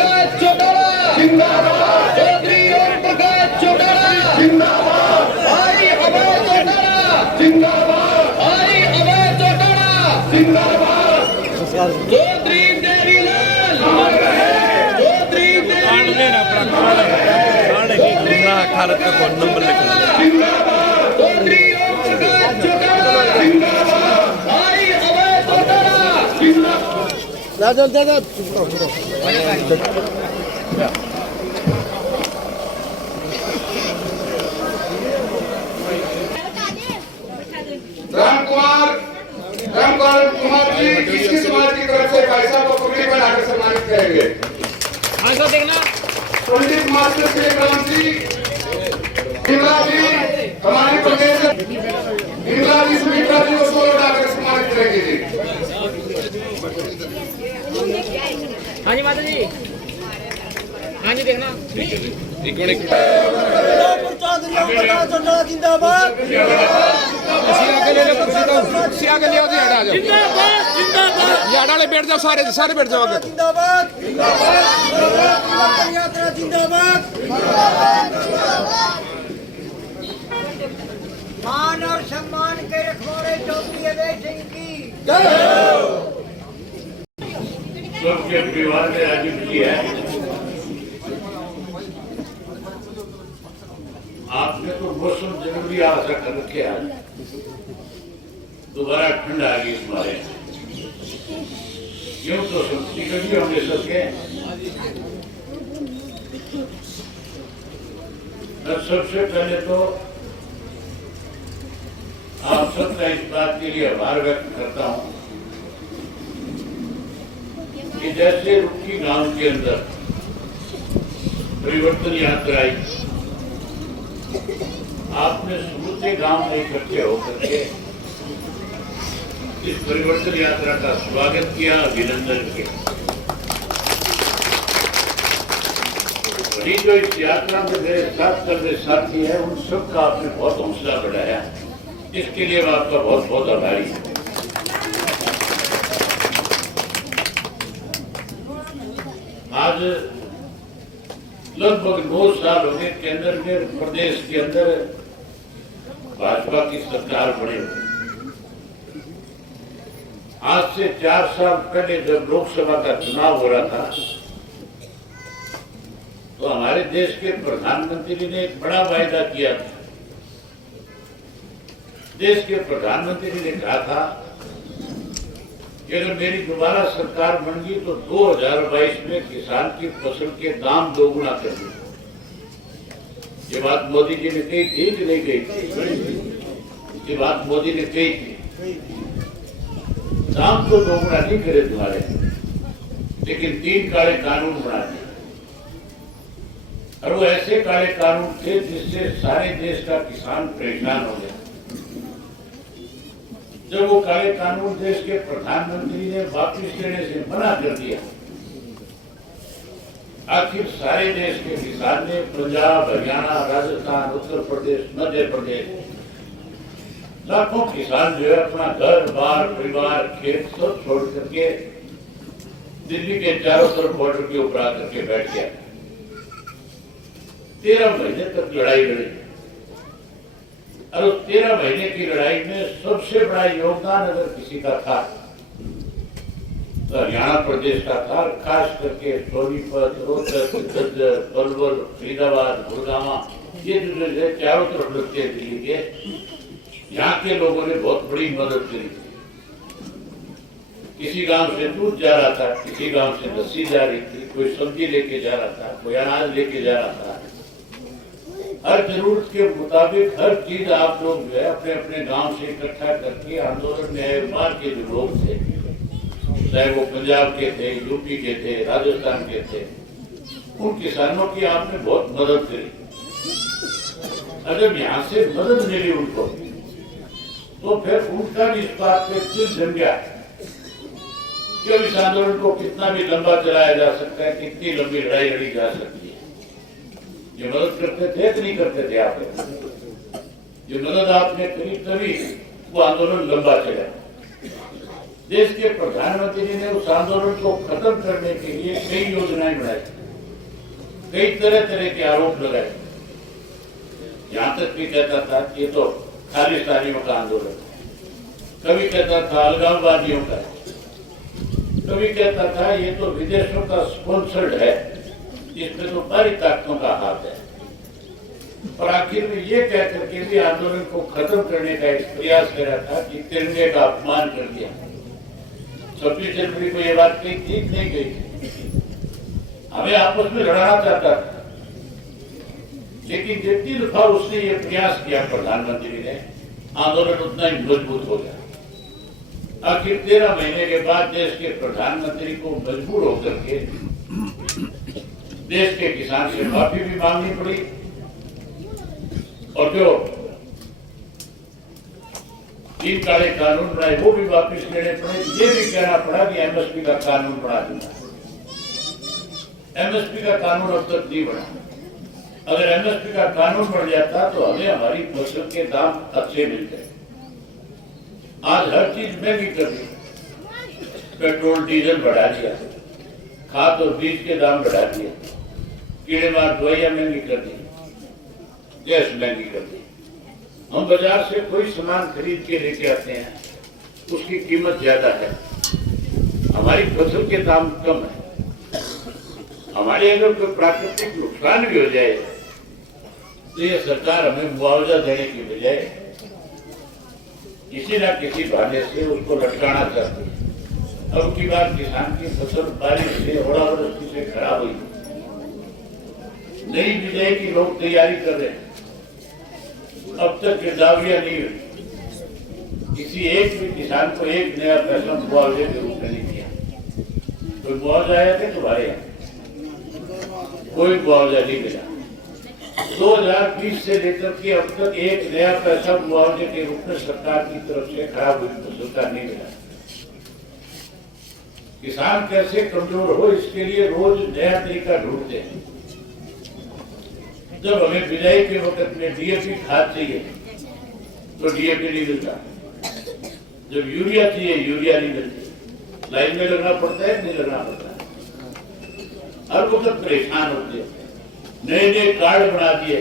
प्रकाश चौटाला जिंदाबाद, चौधरी ओम प्रकाश चौटाला जिंदाबाद, भाई अभय चौटाला जिंदाबाद, भाई अभय चौटाला जिंदाबाद, चौधरी देवीलाल चौधरी जिंदाबाद, चौधरी ओम प्रकाश चौटाला जिंदाबाद, भाई अभय चौटाला जिंदाबाद। रामकुमार जी किसी समाज की तरफ से भाई साहब को पगड़ी बनाकर सम्मानित करेंगे। देखना पंडित मास्टर श्री राम जी बिमला जी हमारे प्रदेश बिमला जी सुमित्रा जी को सोलो डालकर सम्मानित करेंगे जी। हाँ जी माता जी, हाँ जी देखना एक मिनट जिंदाबाद याडा बैठ जाओ, सारे सारे बैठ जाओ। जिंदाबाद यात्रा जिंदाबाद। मान और सम्मान के रखवाले चौधरी अभय सिंह की सबके परिवार ने राजी की है। आपने तो मौसम जरूरी आशा कर रखे आज दोबारा ठंड आ गई हमारे यूं तो संस्कृति कभी होंगे सबके। मैं सबसे पहले तो आप सबका इस बात के लिए आभार व्यक्त करता हूं कि जैसे रुकी गांव के अंदर परिवर्तन यात्रा आई, आपने समूचे गांव में इकट्ठे होकर के इस परिवर्तन यात्रा का स्वागत किया, अभिनंदन किया। जो इस यात्रा में मेरे साथ करने साथी है उन सबका आपने बहुत हौसला बढ़ाया, इसके लिए मैं आपका बहुत बहुत आभारी हूं। आज लगभग 9 साल हो गए केंद्र में प्रदेश के अंदर भाजपा की सरकार बनी हुई। आज से 4 साल पहले जब लोकसभा का चुनाव हो रहा था तो हमारे देश के प्रधानमंत्री ने एक बड़ा वायदा किया था। देश के प्रधानमंत्री ने कहा था कि अगर मेरी दोबारा सरकार बन गई तो 2022 में किसान की फसल के दाम दोगुना कर देंगे। ये बात मोदी जी ने कही थी कि नहीं कही? ये बात मोदी ने कही थी। दाम तो दोगुना नहीं करे तुम्हारे, लेकिन 3 काले कानून बना दिए और वो ऐसे काले कानून थे जिससे सारे देश का किसान परेशान हो गया। जब वो काले कानून देश के प्रधानमंत्री ने वापिस लेने से मना कर दिया, आखिर सारे देश के किसान ने पंजाब, हरियाणा, राजस्थान, उत्तर प्रदेश, मध्य प्रदेश लाखों किसान जो है अपना घर बार परिवार खेत सब छोड़ करके दिल्ली के चारों तरफ बॉर्डर के ऊपर आकर के बैठ गया। 13 महीने तक लड़ाई लड़ी और उस 13 महीने की लड़ाई में सबसे बड़ा योगदान अगर किसी का था तो हरियाणा प्रदेश का था, खास करके सोनीपत, रोहतक, झज्जर, पलवल, फरीदाबाद, गुड़गांव, ये जो चारों तरफ लगते हैं दिल्ली के, यहाँ के लोगों ने बहुत बड़ी मदद करी। किसी गांव से दूध जा रहा था, किसी गांव से लस्सी जा रही थी, कोई सब्जी लेके जा रहा था, कोई अनाज लेके जा रहा था। हर जरूरत के मुताबिक हर चीज आप लोग जो है अपने अपने गांव से इकट्ठा करके आंदोलन में बाहर के जो लोग थे, चाहे वो पंजाब के थे, यूपी के थे, राजस्थान के थे, उन किसानों की आपने बहुत मदद करी। अगर यहाँ से मदद मिली उनको तो फिर उनका भी इस बात पे दिल जम गया कि इस आंदोलन को कितना भी लंबा चलाया जा सकता है, कितनी लंबी लड़ाई लड़ी जा सकती है। ये मदद करते थे कि नहीं करते थे आप? ये मदद आपने करी तभी वो आंदोलन लंबा चला। देश के प्रधानमंत्री ने उस आंदोलन को खत्म करने के लिए कई योजनाएं बनाई, कई तरह तरह के आरोप लगाए। यहां तक भी कहता था कि ये तो खालिस्तानियों का आंदोलन है, कभी कहता था अलगाववादियों का है, कभी कहता था ये तो विदेशों का स्पॉन्सर्ड है, इसमें तो बाहरी ताकतों का हाथ है। और आखिर में ये कह करके भी आंदोलन को खत्म करने का एक प्रयास करा था कि तिरंगे का अपमान कर दिया। 26 जनवरी को ये बात कही ठीक नहीं गई, हमें आपस में लड़ाना चाहता था, लेकिन जितनी दफा उसने ये प्रयास किया प्रधानमंत्री ने, आंदोलन उतना ही मजबूत हो गया। आखिर 13 महीने के बाद देश के प्रधानमंत्री को मजबूर होकर के देश के किसान से माफी भी मांगनी पड़ी, और जो 3 काले कानून बनाए वो भी वापस लेने पड़े। ये भी कहना पड़ा कि एमएसपी का कानून बना दूंगा। एमएसपी का कानून अब तक नहीं बना। अगर एमएसपी का कानून बन जाता तो हमें हमारी फसल के दाम अच्छे मिलते। आज हर चीज महंगी कर दी, पेट्रोल डीजल बढ़ा दिया, खाद और बीज के दाम बढ़ा दिए, कीड़ेमार दवाइयां महंगी कर दी, गैस महंगी कर दी। हम बाजार से कोई सामान खरीद के लेके आते हैं, उसकी कीमत ज्यादा है, हमारी फसल के दाम कम है। हमारे अगर कोई प्राकृतिक नुकसान भी हो जाए तो ये सरकार हमें मुआवजा देने की बजाय किसी न किसी बहाने से उसको लटकाना चाहती है। अब की बार किसान की फसल बारिश से ओलावृष्टि से खराब हुई, नई बिजाई की लोग तैयारी कर रहे हैं, अब तक गिरदावरियां नहीं हुई, किसी एक भी किसान को एक नया पैसा मुआवजे के रूप में नहीं दिया। कोई मुआवजा आया था तुम्हारे यहाँ? कोई मुआवजा नहीं मिला। 2020 से लेकर के अब तक एक नया पैसा मुआवजे के रूप में सरकार की तरफ से खराब हुई फसल का नहीं मिला। किसान कैसे कमजोर हो, इसके लिए रोज नया तरीका ढूंढते हैं। जब हमें बिजाई के वक्त में डीएपी खाद चाहिए तो डीएपी नहीं मिलता, जब यूरिया चाहिए यूरिया नहीं मिलती, लाइन में लगना पड़ता है नहीं लगना पड़ता, हर वक्त परेशान होते हैं। नए नए कार्ड बना दिए।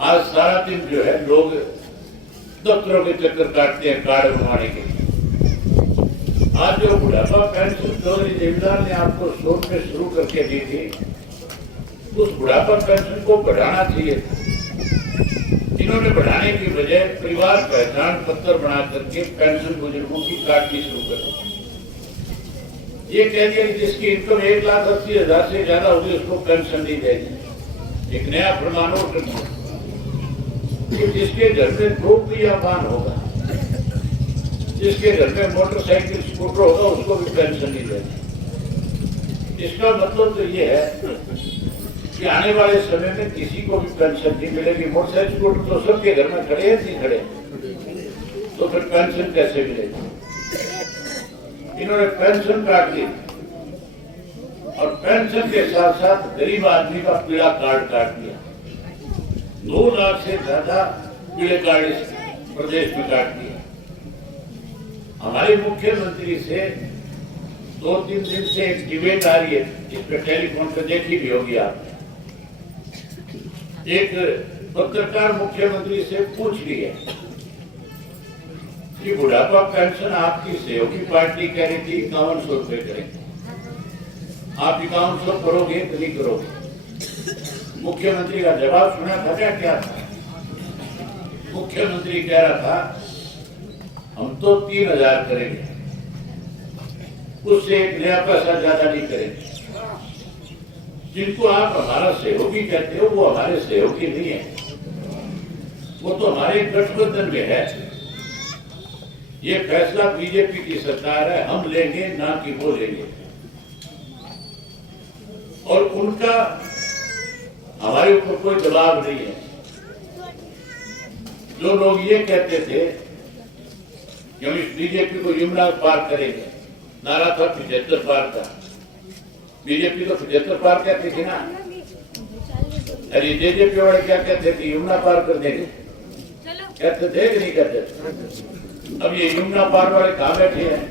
आज सारा दिन जो है लोग दफ्तरों के चक्कर काटते हैं कार्ड बनवाने के लिए। आज जो बुढ़ापा पेंशन चौधरी देवीलाल ने आपको 100 रुपये शुरू करके दी थी, उस बुढ़ापा पेंशन को बढ़ाना चाहिए। इन्होंने बढ़ाने की बजाय परिवार पहचान पत्र बना करके पेंशन बुजुर्गों की काटनी शुरू कर दी। ये कह दिया कि जिसकी इनकम 1,80,000 से ज्यादा होगी उसको पेंशन नहीं देगी। एक नया फरमान कर दिया कि जिसके घर में 2 पहिया वाहन होगा, जिसके घर में मोटरसाइकिल स्कूटर होगा, उसको भी पेंशन नहीं देगी। इसका मतलब तो ये है कि आने वाले समय में किसी को भी पेंशन नहीं मिलेगी। मोटरसाइकिल स्कूटर तो सबके घर में खड़े हैं, नहीं खड़े, तो फिर पेंशन कैसे मिलेगी? इन्होंने पेंशन काट दी और पेंशन के साथ साथ गरीब आदमी का पीला कार्ड काट दिया। 2 लाख से ज्यादा पीले कार्ड इस प्रदेश में काट दिया। हमारे मुख्यमंत्री से 2-3 दिन से एक डिबेट आ रही है, जिस पर टेलीफोन पर देखी भी होगी आपने। एक पत्रकार मुख्यमंत्री से पूछ रही है कि बुढ़ापा पेंशन आपकी सहयोगी पार्टी कह रही थी 5100 रुपए करेंगे, आप 5100 करोगे तो नहीं करोगे? मुख्यमंत्री का जवाब सुना था क्या था? मुख्यमंत्री कह रहा था हम तो 3000 करेंगे, उससे एक नया पैसा ज्यादा नहीं करेंगे। जिनको आप हमारा सहयोगी कहते हो वो हमारे सहयोगी नहीं है, वो तो हमारे गठबंधन में है। ये फैसला बीजेपी की सरकार है, हम लेंगे ना कि वो लेंगे। और उनका हमारे ऊपर कोई दबाव नहीं है। जो लोग ये कहते थे कि हम इस बीजेपी को यमुना पार करेंगे, नारा था 75 पार का। बीजेपी तो 75 पार कहती थी ना, अरे जेजेपी वाले क्या कहते थे? यमुना पार कर देंगे, कहते थे कि नहीं कहते थे? अब ये यमुना पार वाले कहाँ बैठे हैं?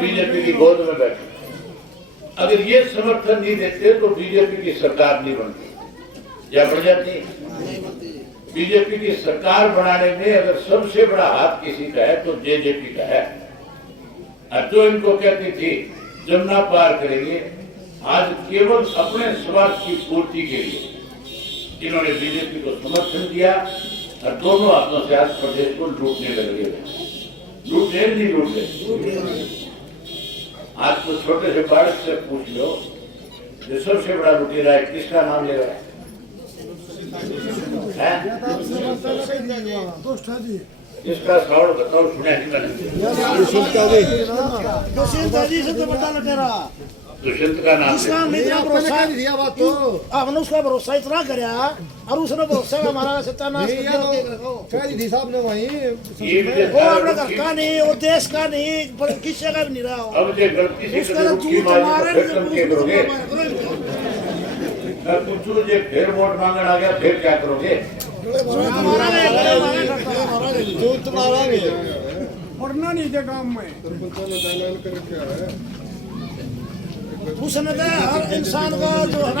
बीजेपी की गोद में बैठे। अगर ये समर्थन नहीं देते तो बीजेपी की सरकार नहीं बनती या बन जाती। बीजेपी की सरकार बनाने में अगर सबसे बड़ा हाथ किसी का है तो जेजेपी का है। और जो इनको कहती थी जमुना पार करेंगे, आज केवल अपने स्वार्थ की पूर्ति के लिए इन्होंने बीजेपी को समर्थन दिया और दोनों हाथों से आज प्रदेश को लूटने लगे। लूटे नहीं लूटे। आज तो छोटे से बालक से पूछ लो, जो सबसे बड़ा लुटेरा है किसका नाम ले रहा है? इसका साउंड बताओ, सुना नहीं मैंने। दुष्यंत का नाम हमने उसका भरोसा इतना कराया और उसने भरोसा हमारा सत्यानाश ये वो अपने घर का नहीं, वो देश का नहीं, किसी का भी नहीं रहा। अब ये गलती से उसका झूठ मारे पूछू जे फिर वोट मांगने आ गया फिर क्या करोगे? झूठ मारेंगे पढ़ना नहीं थे काम में। उसने हर इंसान का जो है ना